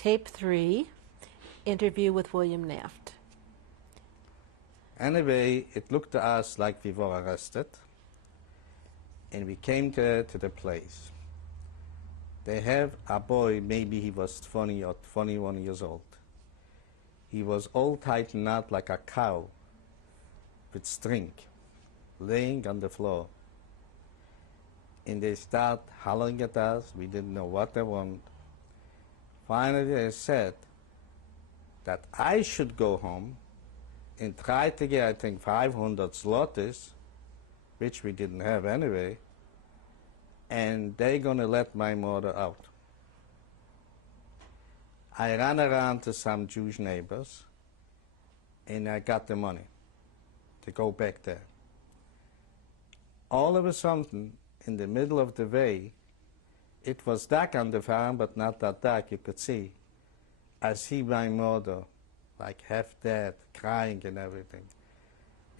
Tape 3, interview with William Naft. Anyway, it looked to us like we were arrested, and we came to the place. They have a boy, maybe he was 20 or 21 years old. He was all tightened out like a cow with string, laying on the floor. And they start hollering at us. We didn't know what they want. Finally, they said that I should go home and try to get, I think, 500 zlotys, which we didn't have anyway, and they're going to let my mother out. I ran around to some Jewish neighbors, and I got the money to go back there. All of a sudden, in the middle of the way, it was dark on the farm, but not that dark, you could see. I see my mother, like half dead, crying and everything.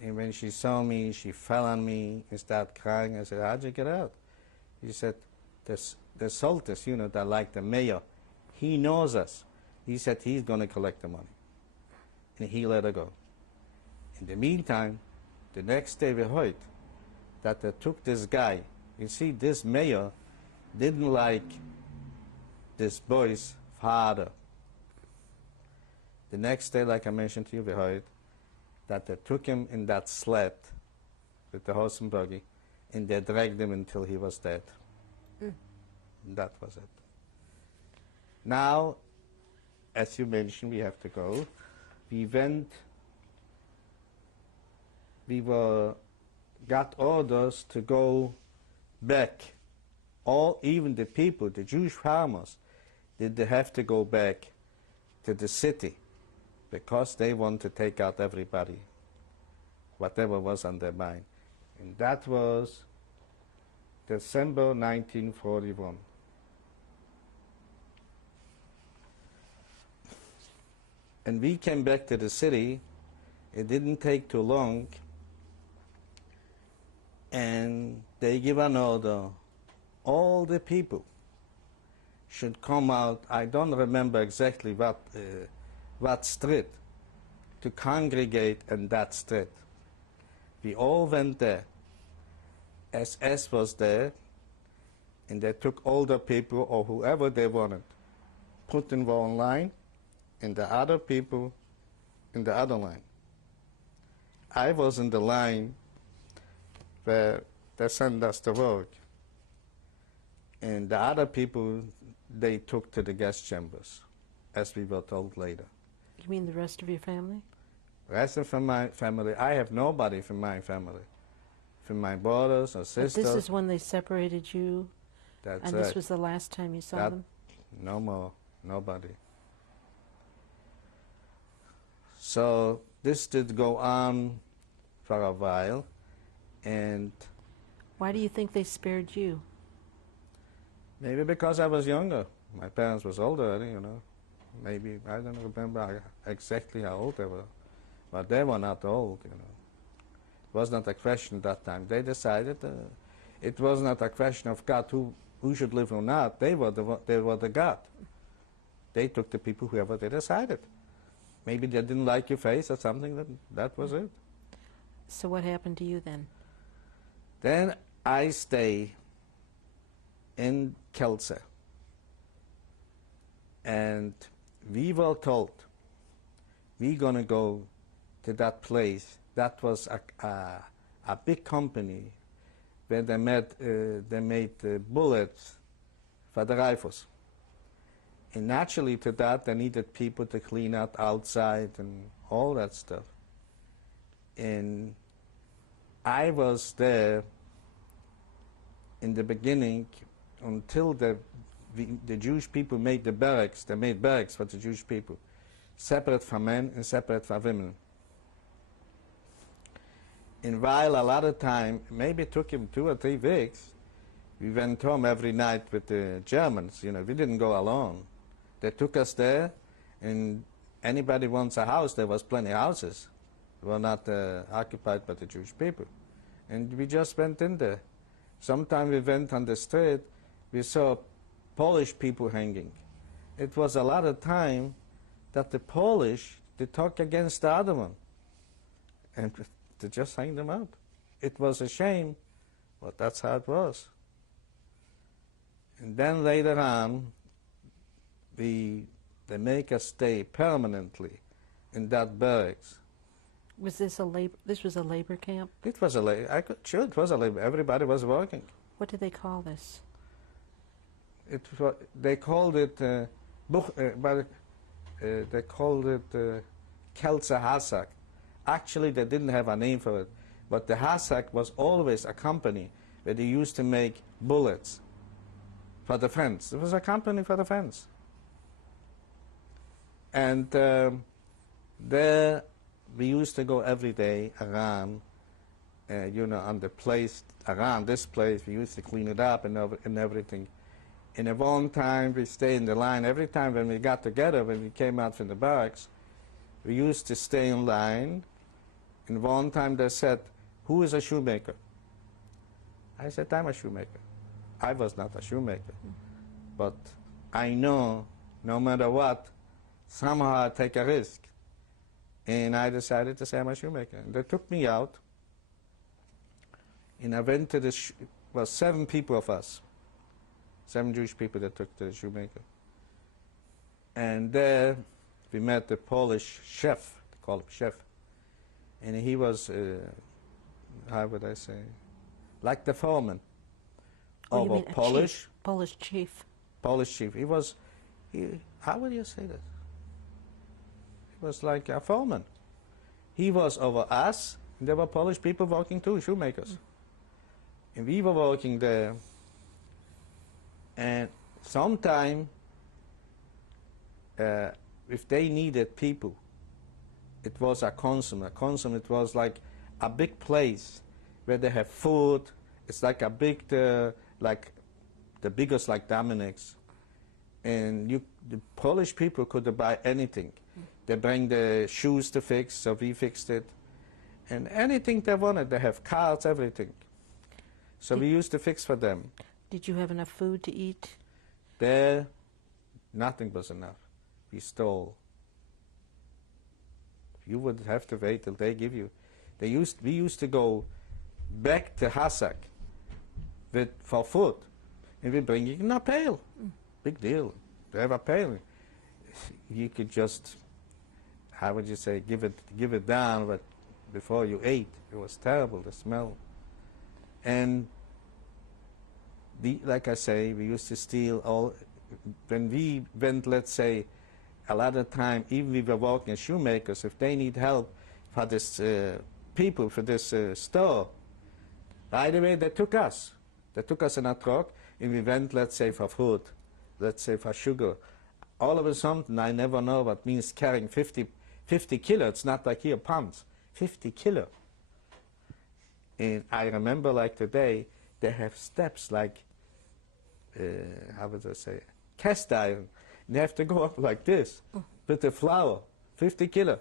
And when she saw me, she fell on me and started crying. I said, how'd you get out? He said, the Soltis, you know, that like the mayor, he knows us. He said he's going to collect the money. And he let her go. In the meantime, the next day we heard that they took this guy. You see, this mayor didn't like this boy's father. The next day, like I mentioned to you, we heard that they took him in that sled with the horse and buggy, and they dragged him until he was dead. And that was it. Now, as you mentioned, we have to go. We got orders to go back. Even the people, the Jewish farmers, they have to go back to the city because they want to take out everybody, whatever was on their mind. And that was December 1941. And we came back to the city. It didn't take too long, and they give an order. All the people should come out. I don't remember exactly what street, to congregate in that street. We all went there. SS was there, and they took all the people or whoever they wanted, put in one line, and the other people in the other line. I was in the line where they sent us to work. And the other people, they took to the gas chambers, as we were told later. You mean the rest of your family? The rest of my family, I have nobody from my family. From my brothers or sisters. But this is when they separated you? That's and it. This was the last time you saw them? No more, nobody. So this did go on for a while, and... Why do you think they spared you? Maybe because I was younger. My parents was older, you know. Maybe, I don't remember exactly how old they were. But they were not old, you know. It was not a question at that time. They decided, it was not a question of God who should live or not. They were the God. They took the people whoever they decided. Maybe they didn't like your face or something, that was it. So what happened to you then? Then I stay in Kielce. And we were told we're going to go to that place. That was a big company where they made bullets for the rifles. And naturally to that, they needed people to clean out outside and all that stuff. And I was there in the beginning until the Jewish people made the barracks. They made barracks for the Jewish people, separate for men and separate for women. And while a lot of time, maybe it took him 2 or 3 weeks, we went home every night with the Germans. You know, we didn't go alone. They took us there, and anybody wants a house, there was plenty of houses. They were not occupied by the Jewish people. And we just went in there. Sometime we went on the street, we saw Polish people hanging. it was a lot of time that the Polish, they talk against the other one. And they just hang them out. It was a shame, but that's how it was. And then later on, they make us stay permanently in that barracks. Was this a labor? This was a labor camp. It was a labor. Sure, it was a labor. Everybody was working. What did they call this? They called it, they called it Kelzer Hasak. Actually, they didn't have a name for it, but the Hasak was always a company where they used to make bullets for the fence. It was a company for the fence. And there we used to go every day around, on the place, around this place. We used to clean it up and everything. And at one time, we stayed in the line. Every time when we got together, when we came out from the barracks, we used to stay in line. And one time they said, "Who is a shoemaker?" I said, "I'm a shoemaker." I was not a shoemaker. But I know, no matter what, somehow I take a risk. And I decided to say I'm a shoemaker. And they took me out. And I went to the, well, 7 people of us. 7 Jewish people that took the shoemaker. And there we met the Polish chef, they call him chef. And he was, how would I say, like the foreman Oh, of you a mean a Polish. chief, Polish chief. Polish chief. He was, how would you say that? He was like a foreman. He was over us, and there were Polish people working too, shoemakers. And we were working there. And sometime, if they needed people, it was a consummate. A consummate was like a big place where they have food. It's like a big, like the biggest like Dominic's. And the Polish people could buy anything. They bring the shoes to fix, so we fixed it. And anything they wanted, they have cars, everything. So we used to fix for them. Did you have enough food to eat? There, nothing was enough. We stole. You would have to wait till they give you. We used to go back to Hasak for food, and we bring it in a pail. Big deal. To have a pail, you could just, how would you say, give it down, but before you ate, it was terrible, the smell. And like I say, we used to steal all. When we went, let's say, a lot of time, even we were working as shoemakers, if they need help for this people, for this store, right away they took us. They took us in a truck, and we went, let's say, for food, let's say for sugar. All of a sudden, I never know what means carrying 50 kilo. It's not like here, pounds, 50 kilo. And I remember like today, they have steps like, how would I say, cast iron. And they have to go up like this with the flour, 50 kilo.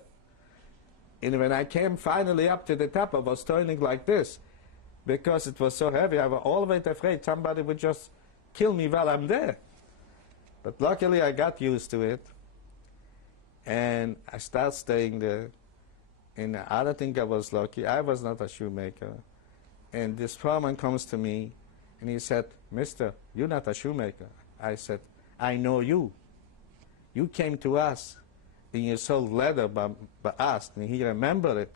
And when I came finally up to the top, I was turning like this because it was so heavy. I was always afraid somebody would just kill me while I'm there. But luckily I got used to it. And I started staying there. And I don't think I was lucky. I was not a shoemaker. And this foreman comes to me and he said, "Mister, you're not a shoemaker." I said, "I know you. You came to us and you sold leather by us." And he remembered it.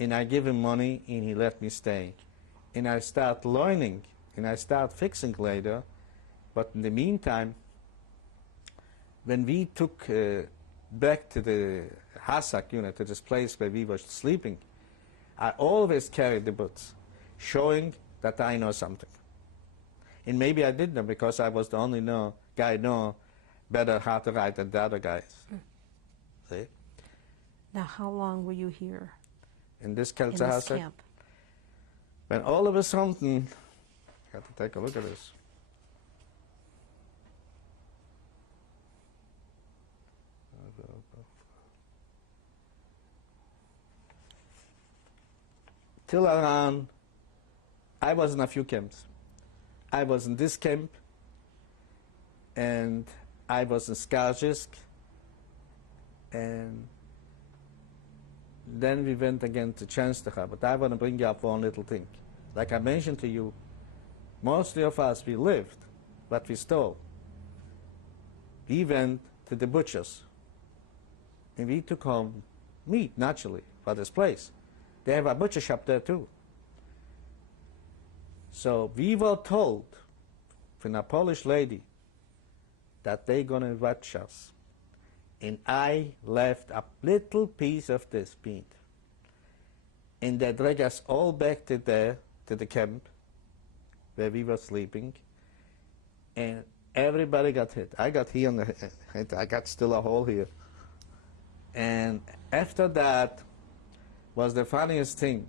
And I gave him money and he let me stay. And I start learning and I start fixing later. But in the meantime, when we took back to the Hasak unit, to this place where we were sleeping, I always carried the boots, showing that I know something. And maybe I didn't know because I was the only guy know better how to write than the other guys. See? Now, how long were you here In this in Kelzer this Hasak, camp? when all of a sudden, got to take a look at this. Till around, I was in a few camps. I was in this camp, and I was in Skarjisk, and then we went again to Częstochowa. But I want to bring you up one little thing. Like I mentioned to you, mostly of us, we lived, but we stole. We went to the butchers, and we took home meat, naturally, for this place. They have a butcher shop there too. So we were told from a Polish lady that they're going to watch us. And I left a little piece of this meat. And they dragged us all back to the camp where we were sleeping. And everybody got hit. I got here on the head. I got still a hole here. And after that was the funniest thing.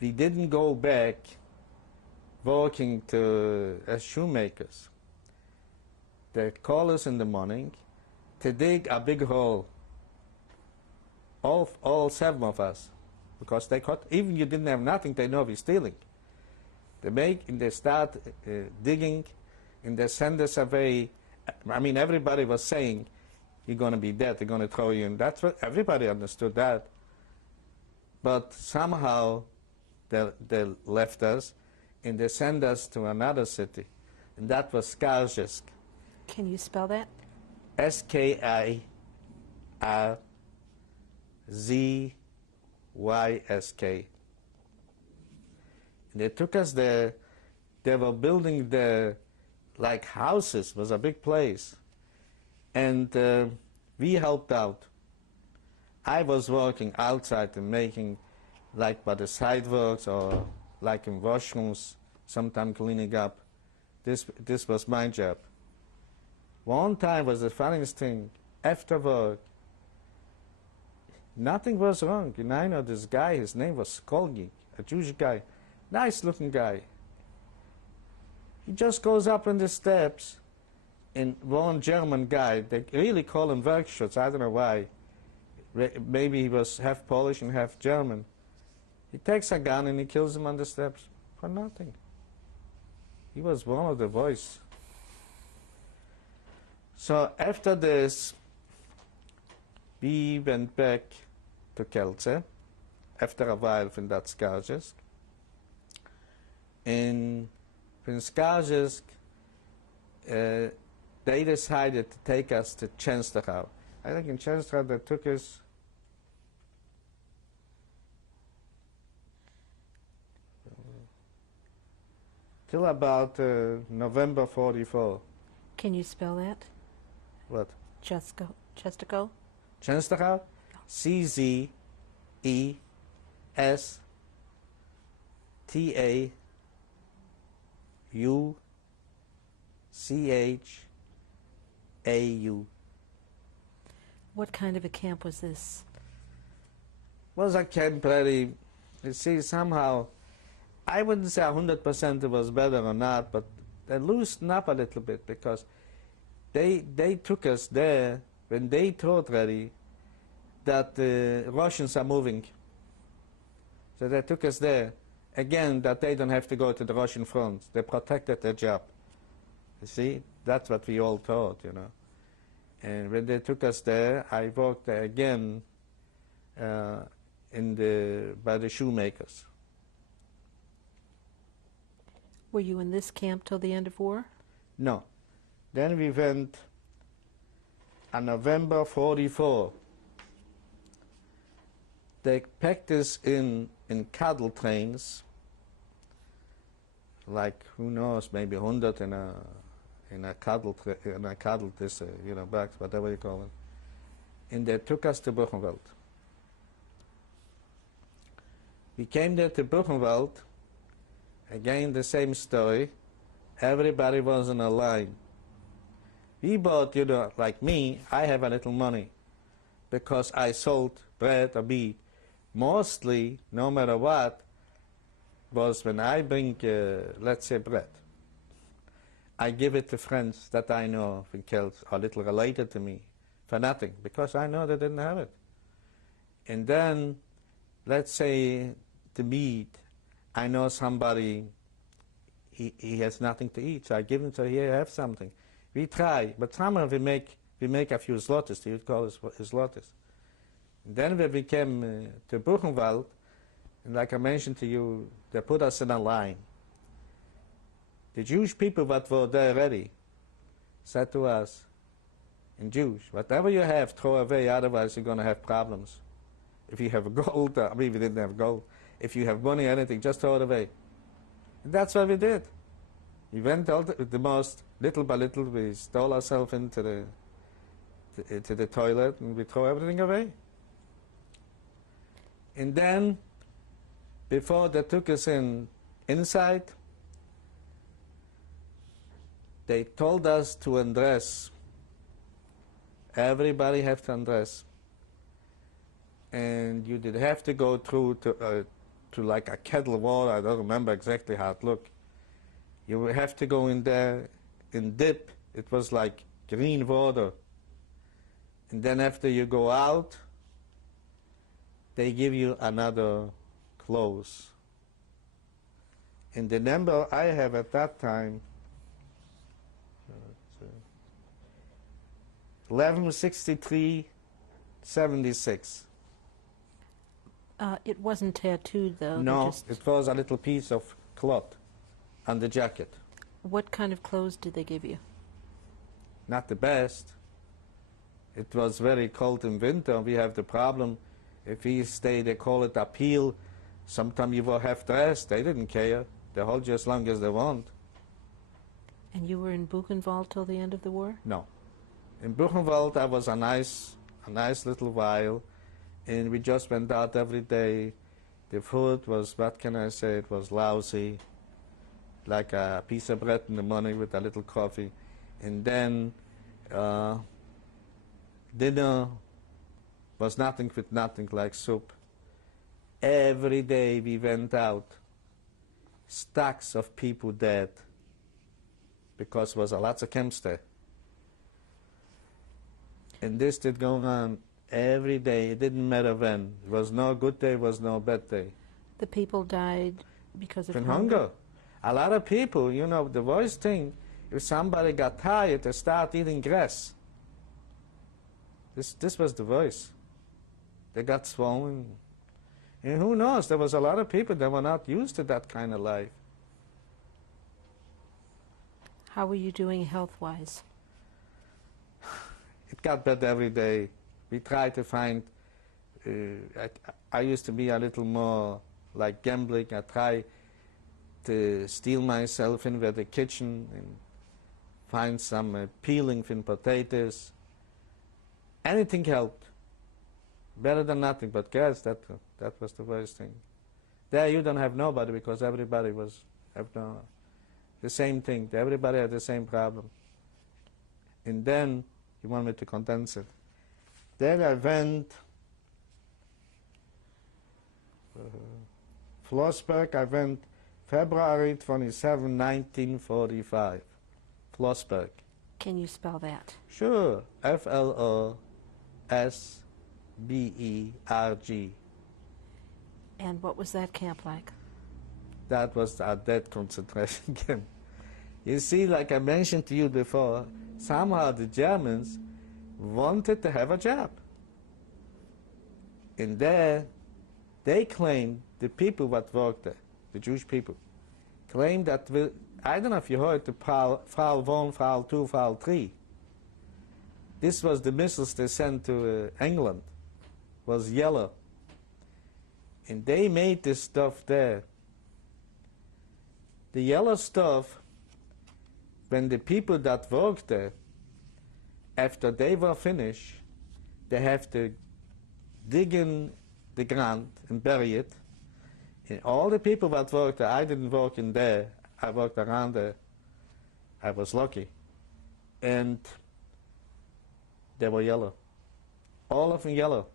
We didn't go back working to as shoemakers. They call us in the morning to dig a big hole, all 7 of us, because they caught, even you didn't have nothing, they know we're stealing. They start digging, and they send us away. I mean, everybody was saying, you're going to be dead, they're going to throw you in. That's what everybody understood that. But somehow they left us, and they sent us to another city, and that was Skarjisk. Can you spell that? Skirzysk. And they took us there. They were building the like houses. It was a big place, and we helped out. I was working outside and making like by the sidewalks or like in washrooms, sometimes cleaning up. This was my job. One time was the funniest thing. After work, nothing was wrong. And I know this guy, his name was Skolgi, a Jewish guy, nice looking guy. He just goes up on the steps, and one German guy, they really call him Werkschutz, I don't know why. Maybe he was half Polish and half German. He takes a gun and he kills him on the steps for nothing. He was one of the boys. So after this, we went back to Kielce after a while from that Skarjisk. And from Skarjisk, they decided to take us to Częstochowa. I think in Częstochowa they took us till about November 44. Can you spell that? What? Częstochowa? Częstochowa? Czestauchau. What kind of a camp was this? Was a camp pretty, you see, somehow, I wouldn't say 100% it was better or not, but they loosened up a little bit because they took us there when they thought already that the Russians are moving. So they took us there, again, that they don't have to go to the Russian front. They protected their job. You see, that's what we all thought, you know. And when they took us there, I worked there again by the shoemakers. Were you in this camp till the end of war? No. Then we went on November 44. They packed us in cattle trains, like, who knows, maybe 100 in a cattle this bags, whatever you call it. And they took us to Buchenwald. We came there to Buchenwald. Again, the same story. Everybody was in a line. We bought, like me, I have a little money because I sold bread or meat. Mostly, no matter what, was when I bring, let's say, bread. I give it to friends that I know are little related to me for nothing because I know they didn't have it. And then, let's say, the meat, I know somebody, he has nothing to eat, so I give him, so here, have something. We try, but somehow we make a few slaughters. They would call us slaughters. Then we came to Buchenwald, and like I mentioned to you, they put us in a line. The Jewish people that were there ready said to us, in Jewish, whatever you have, throw away, otherwise you're going to have problems. If you have gold, I mean, we didn't have gold. If you have money, anything, just throw it away. And that's what we did. We went all the most, little by little, we stole ourselves into the toilet, and we throw everything away. And then, before they took us inside, they told us to undress. Everybody have to undress. And you did have to go through to like a kettle of water. I don't remember exactly how it looked. You would have to go in there and dip. It was like green water. And then after you go out, they give you another clothes. And the number I have at that time, 1163.76. It wasn't tattooed, though. No, it was a little piece of cloth on the jacket. What kind of clothes did they give you? Not the best. It was very cold in winter. We have the problem, if we stay, they call it appeal. Sometimes you were half dressed. They didn't care. They hold you as long as they want. And you were in Buchenwald till the end of the war? No. In Buchenwald, I was a nice little while, and we just went out every day. The food was, what can I say, it was lousy, like a piece of bread in the morning with a little coffee. And then dinner was nothing with nothing, like soup. Every day we went out, stacks of people dead, because there was a lots of camps there. And this did go on every day. It didn't matter when. It was no good day, it was no bad day. The people died because of From hunger? hunger. A lot of people, you know, the worst thing, if somebody got tired, they start eating grass. This was the worst. They got swollen. And who knows, there was a lot of people that were not used to that kind of life. How were you doing health-wise? It got better every day. We tried to find, I used to be a little more like gambling. I tried to steal myself in the kitchen and find some peeling from potatoes. Anything helped. Better than nothing, but gas, that was the worst thing. There you don't have nobody, because everybody was the same thing. Everybody had the same problem. And then, you want me to condense it. Then I went, Flossberg, I went February 27, 1945. Flossberg. Can you spell that? Sure. F-L-O-S-B-E-R-G. And what was that camp like? That was a death concentration camp. You see, like I mentioned to you before, somehow the Germans wanted to have a job. And there, they claimed, the people that worked there, the Jewish people, claimed that, I don't know if you heard the Frau 1, Frau 2, Frau 3. This was the missiles they sent to England, was yellow. And they made this stuff there. The yellow stuff, when the people that worked there, after they were finished, they have to dig in the ground and bury it. And all the people that worked there, I didn't work in there, I worked around there. I was lucky. And they were yellow. All of them yellow.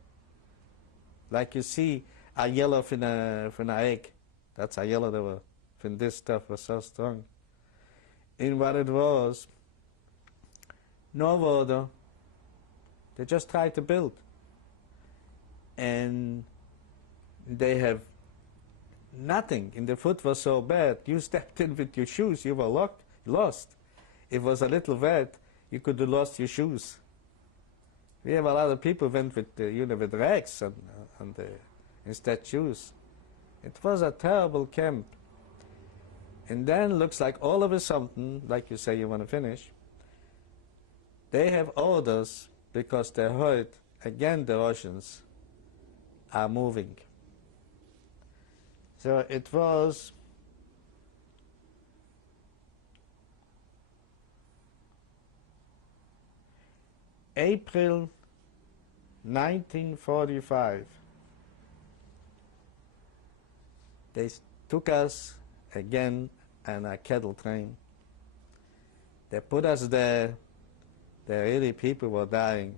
Like you see a yellow from an egg. That's a yellow they were. When this stuff was so strong. And what it was, no water. They just tried to build. And they have nothing. And the foot was so bad. You stepped in with your shoes, you were lost. It was a little wet. you could have lost your shoes. We have a lot of people went with, with rags and instead shoes. It was a terrible camp. And then looks like all of a sudden, like you say you want to finish, they have orders because they heard, again the Russians are moving. So it was April 1945. They took us again on a cattle train. They put us there. The really people were dying.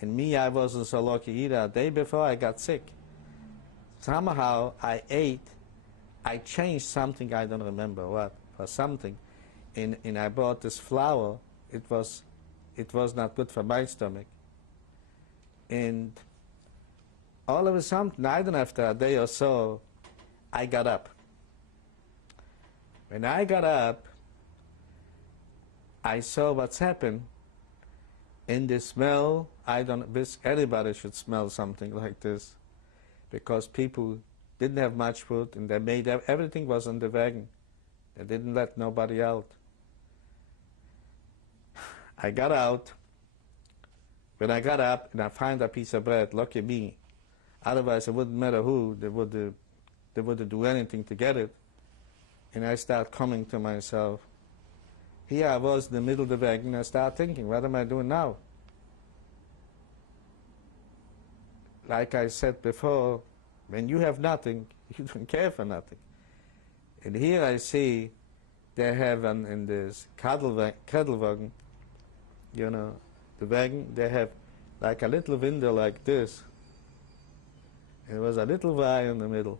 And me, I wasn't so lucky either. A day before I got sick. Somehow I ate, I changed something, I don't remember what, for something. And I bought this flour. It was not good for my stomach. And all of a sudden, I don't know, after a day or so, I got up. When I got up, I saw what's happened. In the smell, I don't wish anybody should smell something like this, because people didn't have much food, and they made everything was in the wagon. They didn't let nobody out. I got out. When I got up and I found a piece of bread, lucky me. Otherwise, it wouldn't matter who, they wouldn't do anything to get it. And I start coming to myself. Here I was in the middle of the wagon, and I start thinking, what am I doing now? Like I said before, when you have nothing, you don't care for nothing. And here I see they have in this cattle wagon, the wagon, they have like a little window like this. There was a little wire in the middle.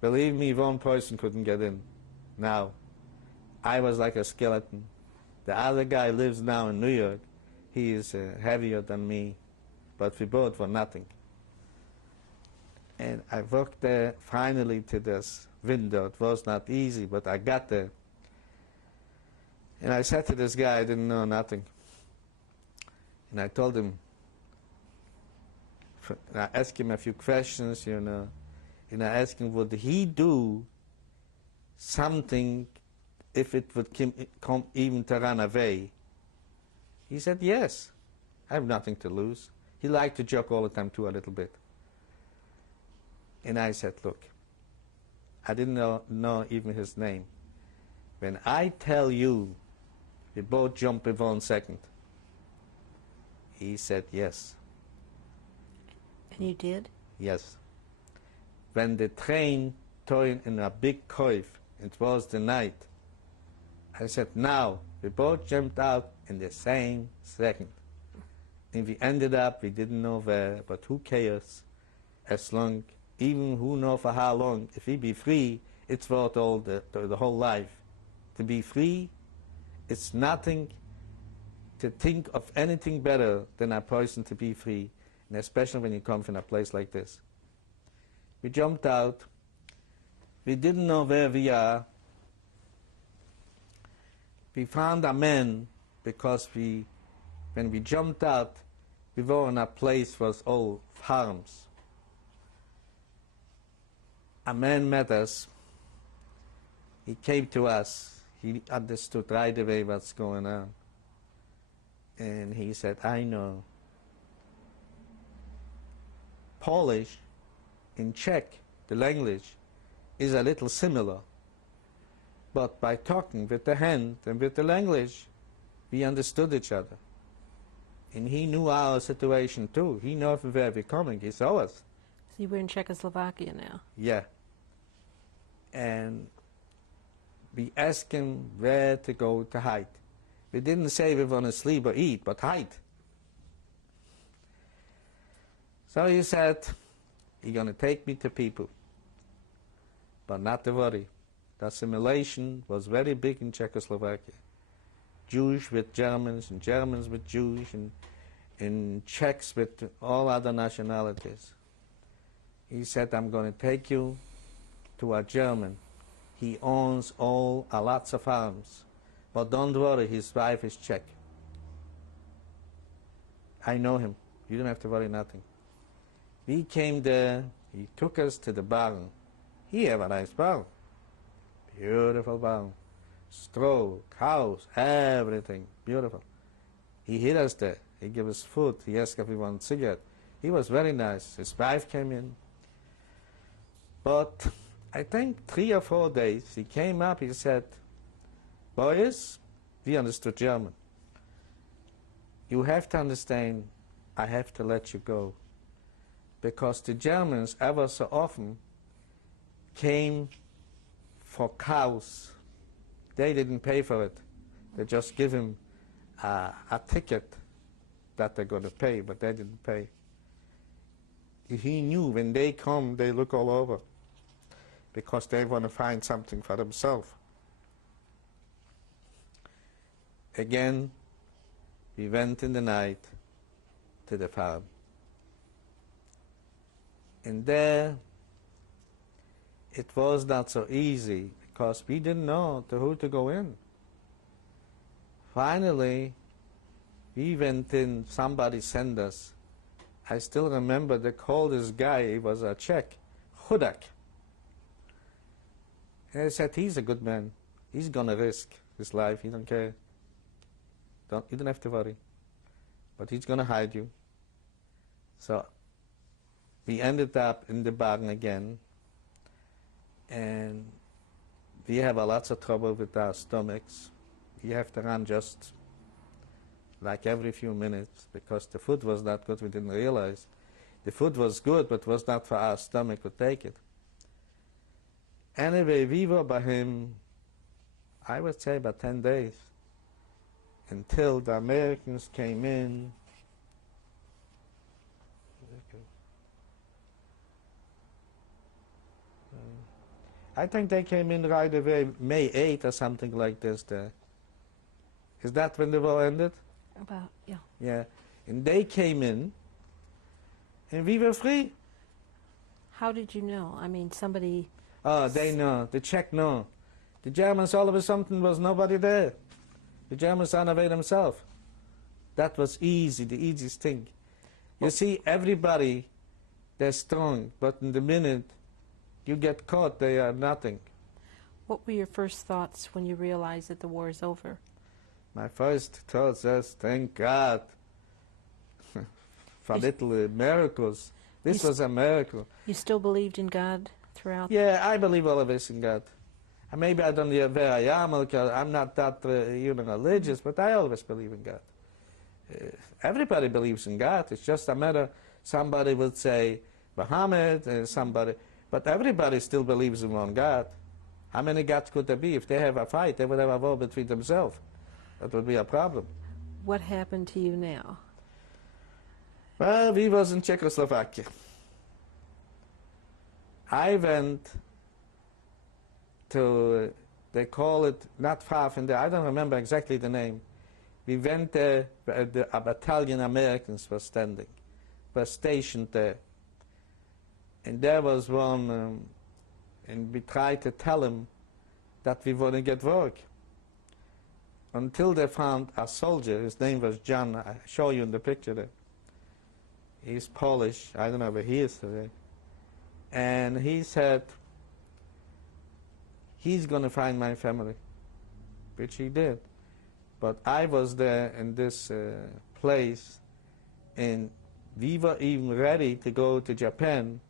Believe me, one person couldn't get in. Now, I was like a skeleton. The other guy lives now in New York. He is heavier than me, but we both were nothing. And I walked there finally to this window. It was not easy, but I got there. And I said to this guy, I didn't know nothing. And I told him, I asked him a few questions, and I asked him, would he do something if it would come even to run away? He said, yes, I have nothing to lose. He liked to joke all the time too, a little bit. And I said, look, I didn't know even his name. When I tell you, we both jumped in 1 second. He said, yes. And you did? Yes. When the train turned in a big curve, it was the night, I said, now, we both jumped out in the same second. And we ended up, we didn't know where, but who cares? As long, even who knows for how long, if we be free, it's worth all the whole life. To be free, it's nothing to think of anything better than a person to be free, and especially when you come from a place like this. We jumped out. We didn't know where we are. We found a man because when we jumped out, we were in a place was all farms. A man met us. He came to us. He understood right away what's going on. And he said, I know. Polish in Czech, the language, is a little similar. But by talking with the hand and with the language, we understood each other. And he knew our situation too. He knew from where we're coming. He saw us. So you were in Czechoslovakia now? Yeah. And we asked him where to go to hide. We didn't say we want to sleep or eat, but hide. So he said, you're going to take me to people. But not to worry. The assimilation was very big in Czechoslovakia. Jews with Germans, and Germans with Jews, and Czechs with all other nationalities. He said, I'm going to take you to a German. He owns lots of farms. But don't worry, his wife is Czech. I know him. You don't have to worry nothing. We came there, he took us to the barn. He have a nice barn. Beautiful barn. Straw, cows, everything. Beautiful. He hid us there. He gave us food. He asked if we want cigarette. He was very nice. His wife came in. But I think 3 or 4 days, he came up, he said, boys, we understood German. You have to understand, I have to let you go. Because the Germans ever so often came for cows. They didn't pay for it. They just give him a ticket that they're going to pay, but they didn't pay. He knew when they come, they look all over because they want to find something for themselves. Again, we went in the night to the farm. And there, it was not so easy because we didn't know to who to go in. Finally, we went in, somebody sent us. I still remember they called this guy, he was a Czech, Hudak. And I said, he's a good man. He's going to risk his life, he don't care. You don't have to worry. But he's going to hide you. So we ended up in the barn again, and we have a lots of trouble with our stomachs. We have to run just like every few minutes because the food was not good. We didn't realize. The food was good, but was not for our stomach to take it. Anyway, we were by him, I would say about 10 days, until the Americans came in. I think they came in right away, May 8 or something like this there. Is that when the war ended? About, yeah. Yeah. And they came in, and we were free. How did you know? I mean, somebody... Oh, they know. The Czech know. The Germans, all of a sudden, was nobody there. The Germans ran away themselves. That was easy, the easiest thing. You see, everybody, they're strong, but in the minute you get caught, they are nothing. What were your first thoughts when you realized that the war is over? My first thought was, thank God for little miracles. This was a miracle. You still believed in God throughout? Yeah, I believe always in God. And maybe I don't know where I am, because I'm not that religious, but I always believe in God. Everybody believes in God. It's just a matter, somebody would say Muhammad, somebody, but everybody still believes in one God. How many gods could there be? If they have a fight, they would have a war between themselves. That would be a problem. What happened to you now? Well, we was in Czechoslovakia. I went to, they call it, not far from there, I don't remember exactly the name. We went there, a battalion Americans were standing, were stationed there. And there was one, and we tried to tell him that we want to get work. Until they found a soldier, his name was John, I show you in the picture there. He's Polish, I don't know where he is today. And he said, he's going to find my family, which he did. But I was there in this place, and we were even ready to go to Japan,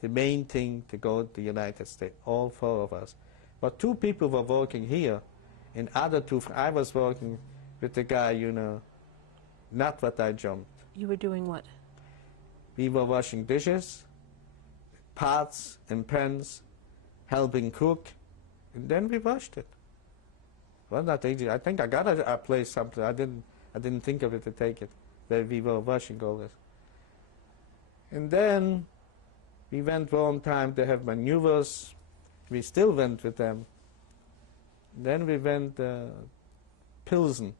the main thing to go to the United States, all 4 of us. But 2 people were working here, and other 2, I was working with the guy, you know, not what I jumped. You were doing what? We were washing dishes, pots and pans, helping cook, and then we washed it. Well, not easy. I think I got a place something. I didn't think of it to take it, where we were washing all this. And then we went one time to have maneuvers. We still went with them. Then we went Pilsen.